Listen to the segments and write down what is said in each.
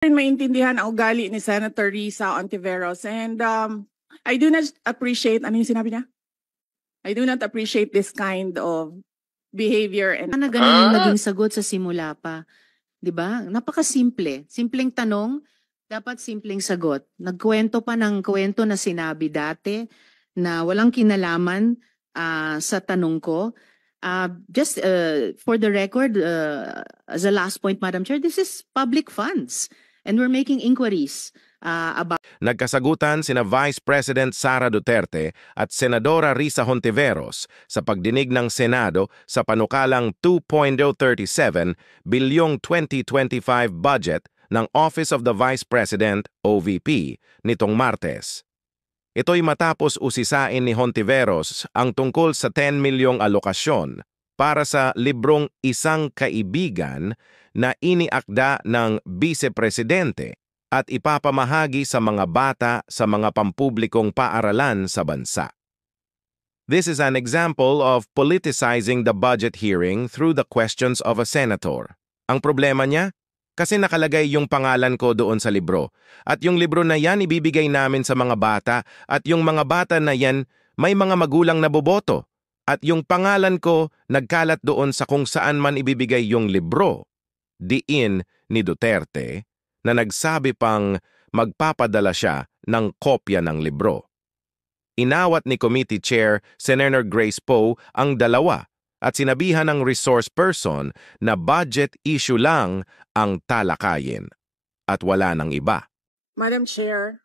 rin maintindihan ang ugali ni Senator Risa Ontiveros, and I do not appreciate, ano yung sinabi niya? I do not appreciate this kind of behavior and Sana ganun yung naging sagot sa simula pa. 'Di ba? Napakasimple. Simpleng tanong, dapat simpleng sagot. Nagkwento pa ng kwento na sinabi dati na walang kinalaman sa tanong ko. Just for the record, as a last point, Madam Chair, this is public funds and we're making inquiries about. Nagkasagutan sina Vice President Sara Duterte at Senadora Risa Hontiveros sa pagdinig ng Senado sa panukalang 2.037 bilyong 2025 budget ng Office of the Vice President, OVP, nitong Martes. Ito'y matapos usisain ni Hontiveros ang tungkol sa 10 milyong alokasyon para sa librong Isang Kaibigan na iniakda ng Vice Presidente at ipapamahagi sa mga bata sa mga pampublikong paaralan sa bansa. This is an example of politicizing the budget hearing through the questions of a senator. Ang problema niya? Kasi nakalagay yung pangalan ko doon sa libro. At yung libro na yan ibibigay namin sa mga bata at yung mga bata na yan may mga magulang na boboto. At yung pangalan ko nagkalat doon sa kung saan man ibibigay yung libro. Diin ni Duterte na nagsabi pang magpapadala siya ng kopya ng libro. Inawat ni Committee Chair Senator Grace Poe ang dalawa at sinabihan ng resource person na budget issue lang ang talakayin at wala ng iba. Madam Chair,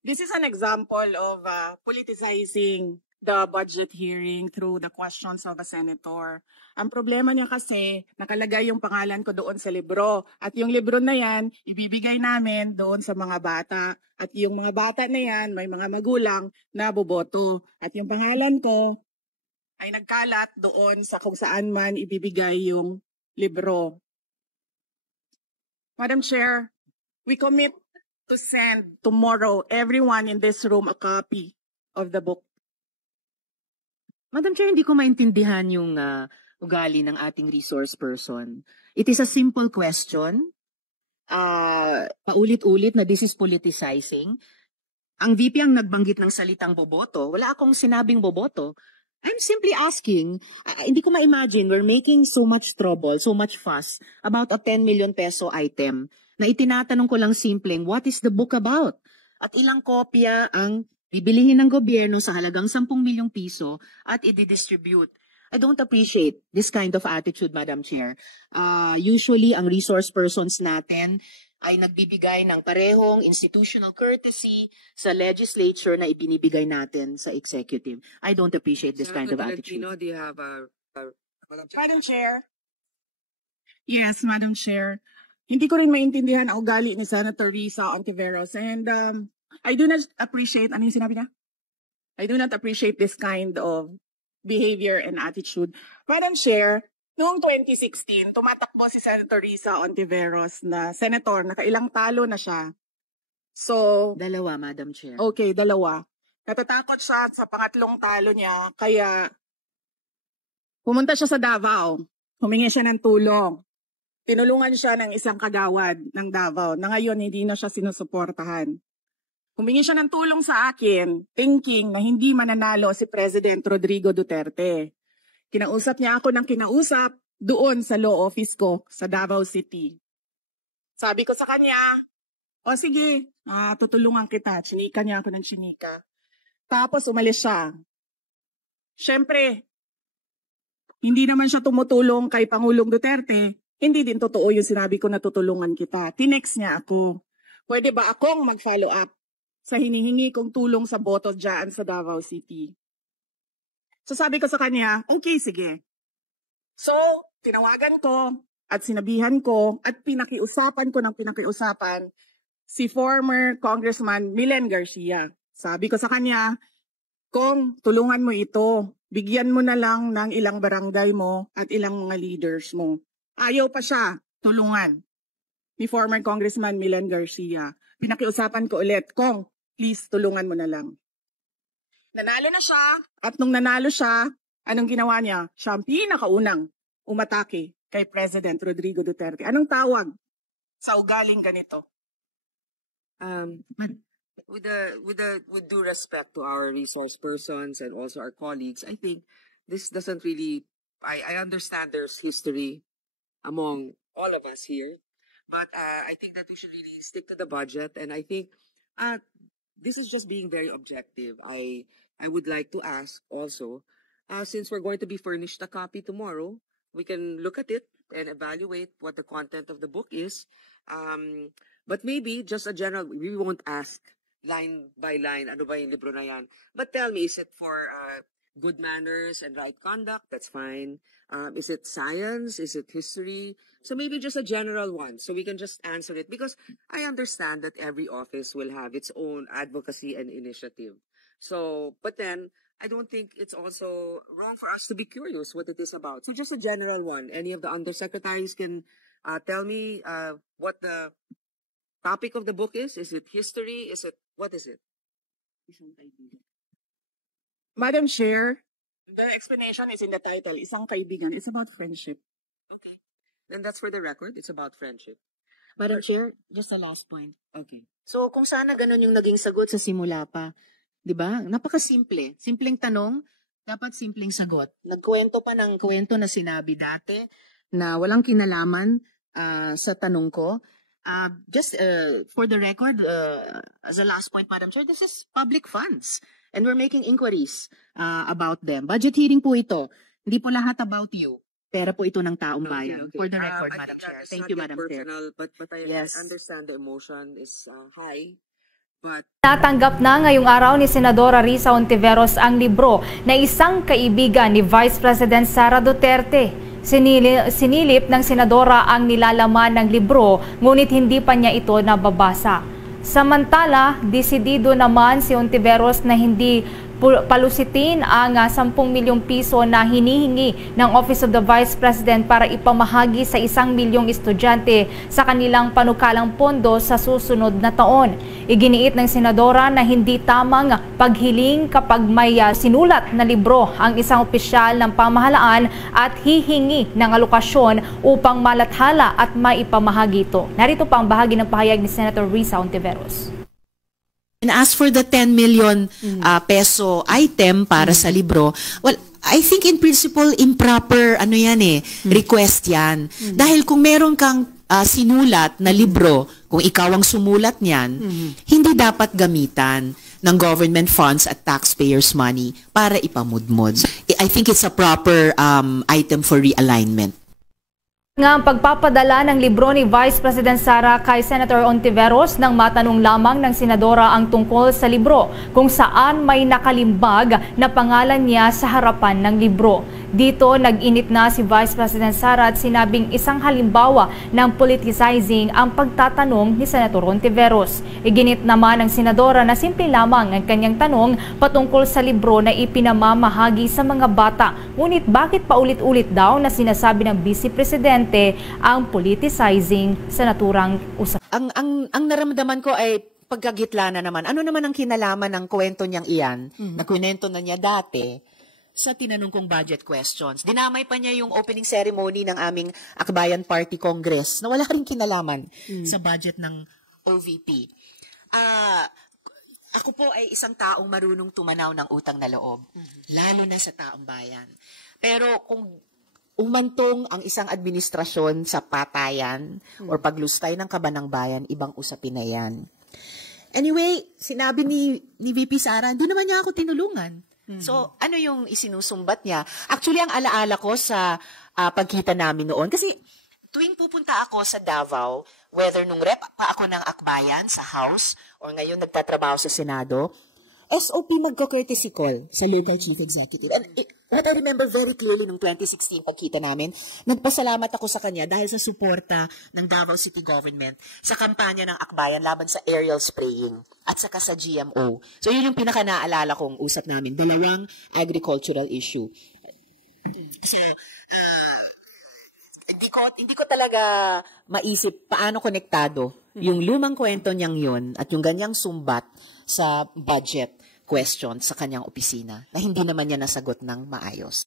this is an example of politicizing the budget hearing through the questions of a senator. Ang problema niya kasi, nakalagay yung pangalan ko doon sa libro. At yung libro na yan, ibibigay namin doon sa mga bata. At yung mga bata na yan, may mga magulang na boboto. At yung pangalan ko ay nagkalat doon sa kung saan man ibibigay yung libro. Madam Chair, we commit to send tomorrow everyone in this room a copy of the book. Madam Chair, hindi ko maintindihan yung ugali ng ating resource person. It is a simple question. Paulit-ulit na this is politicizing. Ang VP ang nagbanggit ng salitang boboto. Wala akong sinabing boboto. I'm simply asking, hindi ko ma-imagine we're making so much trouble, so much fuss about a 10 million peso item na itinatanong ko lang simpleng, what is the book about? At ilang kopya ang bibilihin ng gobyerno sa halagang 10 milyong piso at i-distribute. I don't appreciate this kind of attitude, Madam Chair. Usually, ang resource persons natin ay nagbibigay ng parehong institutional courtesy sa legislature na ibinibigay natin sa executive. I don't appreciate this kind of attitude. Do you have Madam Chair? Yes, Madam Chair. Hindi ko rin maintindihan ang ugali ni Senator Risa Ontiveros, and I do not appreciate, ano yung sinabi niya? I do not appreciate this kind of behavior and attitude. Madam Chair, noong 2016, tumatakbo si Senator Risa Ontiveros na senator, nakailang talo na siya. So, Dalawa, Madam Chair. okay, dalawa. Natatakot siya sa pangatlong talo niya, kaya pumunta siya sa Davao. Humingi siya ng tulong. Tinulungan siya ng isang kagawad ng Davao na ngayon hindi na siya sinusuportahan. Humingi siya ng tulong sa akin, thinking na hindi mananalo si President Rodrigo Duterte. Kinausap niya ako ng kinausap doon sa law office ko sa Davao City. Sabi ko sa kanya, o sige, tutulungan kita. Chinika niya ako ng chinika. Tapos umalis siya. Siyempre, hindi naman siya tumutulong kay Pangulong Duterte. Hindi din totoo yung sinabi ko na tutulungan kita. Tinext niya ako. Pwede ba akong mag-follow up sa hinihingi kong tulong sa boto dyan sa Davao City? So sabi ko sa kanya, okay, sige. So, tinawagan ko at sinabihan ko at pinakiusapan ko ng pinakiusapan si former Congressman Milen Garcia. Sabi ko sa kanya, kung tulungan mo ito, bigyan mo na lang ng ilang barangay mo at ilang mga leaders mo. Ayaw pa siya tulungan ni former Congressman Milen Garcia. Pinakiusapan ko ulit, kung please tulungan mo na lang. Nanalo na siya, at nung nanalo siya, anong ginawa niya? Siya ang pinakaunang umatake kay President Rodrigo Duterte. Anong tawag sa ugaling ganito? With due respect to our resource persons and also our colleagues, I think this doesn't really. I understand there's history among all of us here, but I think that we should really stick to the budget. And I think this is just being very objective. I would like to ask also, since we're going to be furnished a copy tomorrow, we can look at it and evaluate what the content of the book is. But maybe just a general, we won't ask line by line, ano ba yung libro na yan? But tell me, is it for good manners and right conduct? That's fine. Is it science? Is it history? So maybe just a general one, so we can just answer it. Because I understand that every office will have its own advocacy and initiative. So, but then, I don't think it's also wrong for us to be curious what it is about. So just a general one. Any of the undersecretaries can tell me what the topic of the book is? Is it history? What is it? Madam Chair, the explanation is in the title, Isang Kaibigan. It's about friendship. Okay. Then that's for the record. It's about friendship. Madam Chair, just a last point. Okay. So, kung sana ganun yung naging sagot sa simula pa, di ba? Napakasimple. Simpleng tanong, dapat simpleng sagot. Nagkwento pa ng kwento na sinabi dati na walang kinalaman sa tanong ko. Just for the record, as a last point, Madam Chair, this is public funds. And we're making inquiries about them. Budget hearing po ito. Hindi po lahat about you. Pera po ito ng taong bayan. Okay. For the record, I Madam think Chair. that is Thank not you, yet Madam Chair. personal, but I Yes. understand the emotion is high. But Natanggap na ngayong araw ni Senadora Risa Hontiveros ang libro na Isang Kaibigan ni Vice President Sara Duterte. Sinilip ng Senadora ang nilalaman ng libro, ngunit hindi pa niya ito nababasa. Samantala, desidido naman si Hontiveros na hindi palusitin ang 10 milyong piso na hinihingi ng Office of the Vice President para ipamahagi sa 1 milyong estudyante sa kanilang panukalang pondo sa susunod na taon. Iginiit ng Senadora na hindi tamang paghiling kapag may sinulat na libro ang isang opisyal ng pamahalaan at hihingi ng alokasyon upang malathala at maipamahagi ito. Narito pa ang bahagi ng pahayag ni Senator Risa Hontiveros. And as for the 10 million peso item para sa libro, well, I think in principle, improper, request yan. Dahil kung meron kang sinulat na libro, kung ikaw ang sumulat niyan, hindi dapat gamitan ng government funds at taxpayers' money para ipamudmod. I think it's a proper item for realignment. Ang pagpapadala ng libro ni Vice President Sara kay Senator Hontiveros nang matanong lamang ng senadora ang tungkol sa libro kung saan may nakalimbag na pangalan niya sa harapan ng libro. Dito nag-init na si Vice President Sara at sinabing isang halimbawa ng politicizing ang pagtatanong ni Senator Hontiveros. Iginit naman ng senadora na simple lamang ang kanyang tanong patungkol sa libro na ipinamamahagi sa mga bata. Ngunit bakit paulit-ulit daw na sinasabi ng Vice Presidente ang politicizing sa naturang usapan? Ang naramdaman ko ay pagkagitla na naman. Ano naman ang kinalaman ng kwento niyang iyan, na kwento na niya dati, sa tinanong kong budget questions. Dinamay pa niya yung opening ceremony ng aming Akbayan Party Congress na wala rin kinalaman sa budget ng OVP. Ako po ay isang taong marunong tumanaw ng utang na loob, lalo na sa taong bayan. Pero kung umantong ang isang administrasyon sa patayan or paglustay ng kabanang bayan, ibang usapin na yan. Anyway, sinabi ni VP Sara, doon naman niya ako tinulungan. So, ano yung isinusumbat niya? Actually, ang alaala ko sa pagkita namin noon, kasi tuwing pupunta ako sa Davao, whether nung rep pa ako ng Akbayan sa House or ngayon nagtatrabaho sa Senado, SOP magko-courtesy call sa local chief executive. And what I remember very clearly nung 2016 pagkita namin, nagpasalamat ako sa kanya dahil sa suporta ng Davao City Government sa kampanya ng Akbayan laban sa aerial spraying at saka sa GMO. So yun yung pinaka-naalala kong usap namin, dalawang agricultural issue. So, hindi ko talaga maisip paano konektado yung lumang kwento niyang yun at yung ganyang sumbat sa budget question sa kanyang opisina na hindi naman niya nasagot ng maayos.